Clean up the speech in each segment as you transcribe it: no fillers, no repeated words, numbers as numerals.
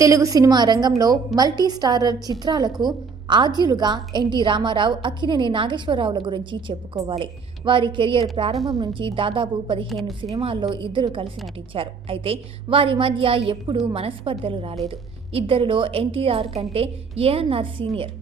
Telugu cinema రంగంలో multi starrer చిత్రాలకు ఆద్యులుగా NT Ramarao, Akkineni నాగేశ్వరరావుల గురించి చెప్పుకోవాలి. వారి కెరియర్ ప్రారంభం నుంచి దాదాపు 15 సినిమాల్లో ఇద్దరు కలిసి నటించారు. అయితే వారి మధ్య ఎప్పుడూ మనస్పర్ధలు రాలేదు. ఇద్దరిలో ఎన్టీఆర్ కంటే ఏఎన్ఆర్ సీనియర్.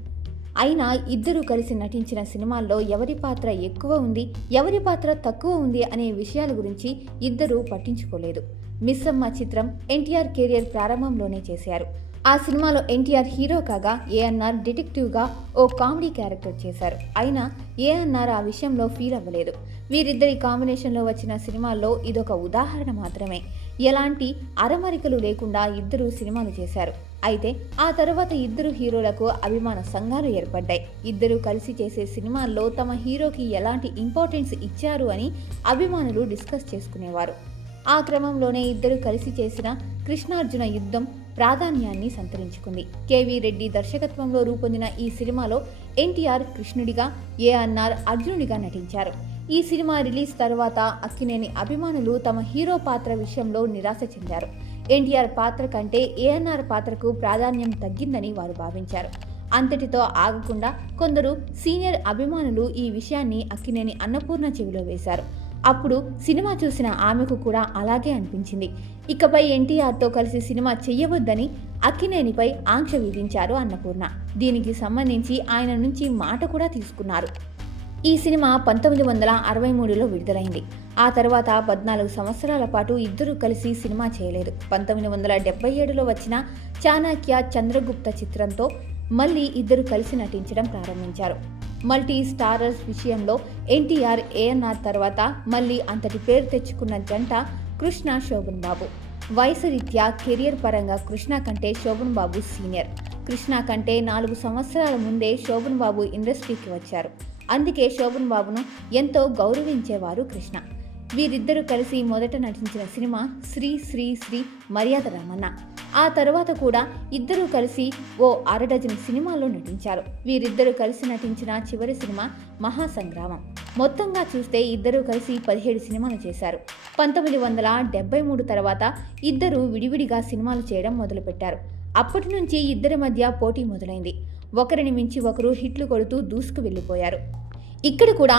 అయినా ఇద్దరు కలిసి నటించిన సినిమాల్లో ఎవరి పాత్ర ఎక్కువ ఉంది, ఎవరి పాత్ర తక్కువ ఉంది అనే విషయాల గురించి ఇద్దరూ పట్టించుకోలేదు. మిస్సమ్మ చిత్రం ఎన్టీఆర్ కెరియర్ ప్రారంభంలోనే చేశారు. ఆ సినిమాలో ఎన్టీఆర్ హీరో కాగా ఏఎన్ఆర్ డిటెక్టివ్గా ఓ కామెడీ క్యారెక్టర్ చేశారు. అయినా ఏఎన్ఆర్ ఆ విషయంలో ఫీల్ అవ్వలేదు. వీరిద్దరి కాంబినేషన్లో వచ్చిన సినిమాల్లో ఇదొక ఉదాహరణ మాత్రమే. ఎలాంటి అరమరికలు లేకుండా ఇద్దరు సినిమాలు చేశారు. అయితే ఆ తర్వాత ఇద్దరు హీరోలకు అభిమాన సంఘాలు ఏర్పడ్డాయి. ఇద్దరు కలిసి చేసే సినిమాల్లో తమ హీరోకి ఎలాంటి ఇంపార్టెన్స్ ఇచ్చారు అని అభిమానులు డిస్కస్ చేసుకునేవారు. ఆ క్రమంలోనే ఇద్దరు కలిసి చేసిన కృష్ణార్జున యుద్ధం ప్రాధాన్యాన్ని సంతరించుకుంది. కేవీ రెడ్డి దర్శకత్వంలో రూపొందిన ఈ సినిమాలో ఎన్టీఆర్ కృష్ణుడిగా, ఏఎన్ఆర్ అర్జునుడిగా నటించారు. ఈ సినిమా రిలీజ్ తర్వాత అక్కినేని అభిమానులు తమ హీరో పాత్ర విషయంలో నిరాశ చెందారు. ఎన్టీఆర్ పాత్ర కంటే ఏఎన్ఆర్ పాత్రకు ప్రాధాన్యం తగ్గిందని వారు భావించారు. అంతటితో ఆగకుండా కొందరు సీనియర్ అభిమానులు ఈ విషయాన్ని అక్కినేని అన్నపూర్ణ చెవిలో వేశారు. అప్పుడు సినిమా చూసిన ఆమెకు కూడా అలాగే అనిపించింది. ఇకపై ఎన్టీఆర్తో కలిసి సినిమా చెయ్యవద్దని అక్కినేనిపై ఆంక్ష విధించారు అన్నపూర్ణ. దీనికి సంబంధించి ఆయన నుంచి మాట కూడా తీసుకున్నారు. ఈ సినిమా 1963లో విడుదలైంది. ఆ తర్వాత 14 సంవత్సరాల పాటు ఇద్దరు కలిసి సినిమా చేయలేదు. 1977లో వచ్చిన చాణక్య చంద్రగుప్త చిత్రంతో మళ్ళీ ఇద్దరు కలిసి నటించడం ప్రారంభించారు. మల్టీ స్టారర్స్ విషయంలో ఎన్టీఆర్, ఏఎన్ఆర్ తర్వాత మళ్ళీ అంతటి పేరు తెచ్చుకున్న జంట కృష్ణ, శోభన్ బాబు. వయసు రీత్యా కెరియర్ పరంగా కృష్ణ కంటే శోభన్ బాబు సీనియర్. కృష్ణ కంటే 4 సంవత్సరాల ముందే శోభన్ బాబు ఇండస్ట్రీకి వచ్చారు. అందుకే శోభన్ బాబును ఎంతో గౌరవించేవారు కృష్ణ. వీరిద్దరూ కలిసి మొదట నటించిన సినిమా శ్రీ శ్రీ శ్రీ మర్యాద రామన్న. ఆ తర్వాత కూడా ఇద్దరూ కలిసి ఓ 6 డజన్ సినిమాల్లో నటించారు. వీరిద్దరూ కలిసి నటించిన చివరి సినిమా మహాసంగ్రామం. మొత్తంగా చూస్తే ఇద్దరూ కలిసి 17 సినిమాలు చేశారు. 1973 తర్వాత ఇద్దరూ విడివిడిగా సినిమాలు చేయడం మొదలుపెట్టారు. అప్పటి నుంచి ఇద్దరి మధ్య పోటీ మొదలైంది. ఒకరిని మించి ఒకరు హిట్లు కొడుతూ దూసుకు వెళ్ళిపోయారు. ఇక్కడ కూడా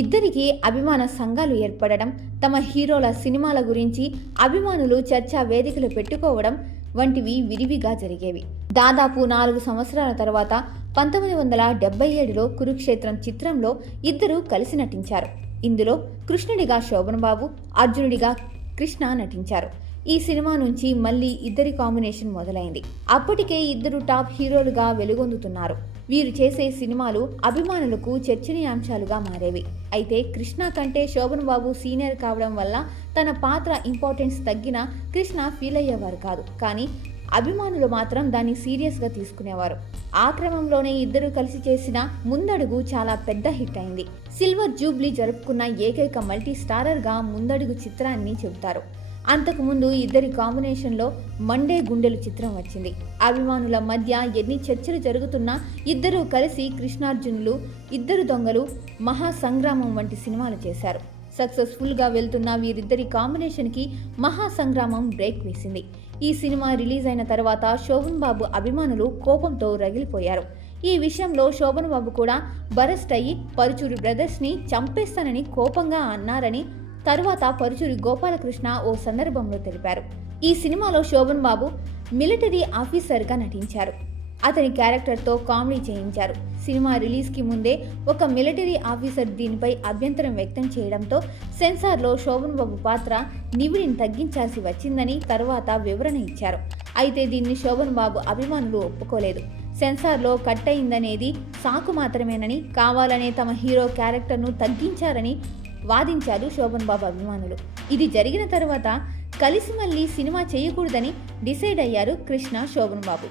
ఇద్దరికి అభిమాన సంఘాలు ఏర్పడడం, తమ హీరోల సినిమాల గురించి అభిమానులు చర్చా వేదికలు పెట్టుకోవడం వంటివి విరివిగా జరిగేవి. దాదాపు 4 సంవత్సరాల తర్వాత 1977లో కురుక్షేత్రం చిత్రంలో ఇద్దరు కలిసి నటించారు. ఇందులో కృష్ణుడిగా శోభన్ బాబు, అర్జునుడిగా కృష్ణ నటించారు. ఈ సినిమా నుంచి మళ్ళీ ఇద్దరి కాంబినేషన్ మొదలైంది. అప్పటికే ఇద్దరు టాప్ హీరోలుగా వెలుగొందుతున్నారు. వీరు చేసే సినిమాలు అభిమానులకు చర్చనీయాంశాలుగా మారేవి. అయితే కృష్ణ కంటే శోభన్ బాబు సీనియర్ కావడం వల్ల తన పాత్ర ఇంపార్టెన్స్ తగ్గినా కృష్ణ ఫీల్ అయ్యేవారు కాదు. కానీ అభిమానులు మాత్రం దాన్ని సీరియస్గా తీసుకునేవారు. ఆ క్రమంలోనే ఇద్దరు కలిసి చేసిన ముందడుగు చాలా పెద్ద హిట్ అయింది. సిల్వర్ జూబ్లీ జరుపుకున్న ఏకైక మల్టీ స్టారర్గా ముందడుగు చిత్రాన్ని చెబుతారు. అంతకుముందు ఇద్దరి కాంబినేషన్లో మండే గుండెలు చిత్రం వచ్చింది. అభిమానుల మధ్య ఎన్ని చర్చలు జరుగుతున్నా ఇద్దరూ కలిసి కృష్ణార్జునులు, ఇద్దరు దొంగలు, మహాసంగ్రామం వంటి సినిమాలు చేశారు. సక్సెస్ఫుల్గా వెళ్తున్న వీరిద్దరి కాంబినేషన్కి మహాసంగ్రామం బ్రేక్ వేసింది. ఈ సినిమా రిలీజ్ అయిన తర్వాత శోభన్ బాబు అభిమానులు కోపంతో రగిలిపోయారు. ఈ విషయంలో శోభన్ బాబు కూడా బరస్ట్ అయ్యి పరుచూరి బ్రదర్స్ని చంపేస్తానని కోపంగా అన్నారని తరువాత పరుచూరి గోపాలకృష్ణ ఓ సందర్భంలో తెలిపారు. ఈ సినిమాలో శోభన్ బాబు మిలిటరీ ఆఫీసర్గా నటించారు. అతని క్యారెక్టర్తో కామెడీ చేయించారు. సినిమా రిలీజ్కి ముందే ఒక మిలిటరీ ఆఫీసర్ దీనిపై అభ్యంతరం వ్యక్తం చేయడంతో సెన్సార్లో శోభన్ బాబు పాత్ర నివిడిని తగ్గించాల్సి వచ్చిందని తరువాత వివరణ ఇచ్చారు. అయితే దీన్ని శోభన్ బాబు అభిమానులు ఒప్పుకోలేదు. సెన్సార్లో కట్ అయిందనేది సాకు మాత్రమేనని, కావాలనే తమ హీరో క్యారెక్టర్ను తగ్గించారని వాదించారు శోభన్ బాబు అభిమానులు. ఇది జరిగిన తర్వాత కలిసి మళ్ళీ సినిమా చేయకూడదని డిసైడ్ అయ్యారు కృష్ణ, శోభన్ బాబు.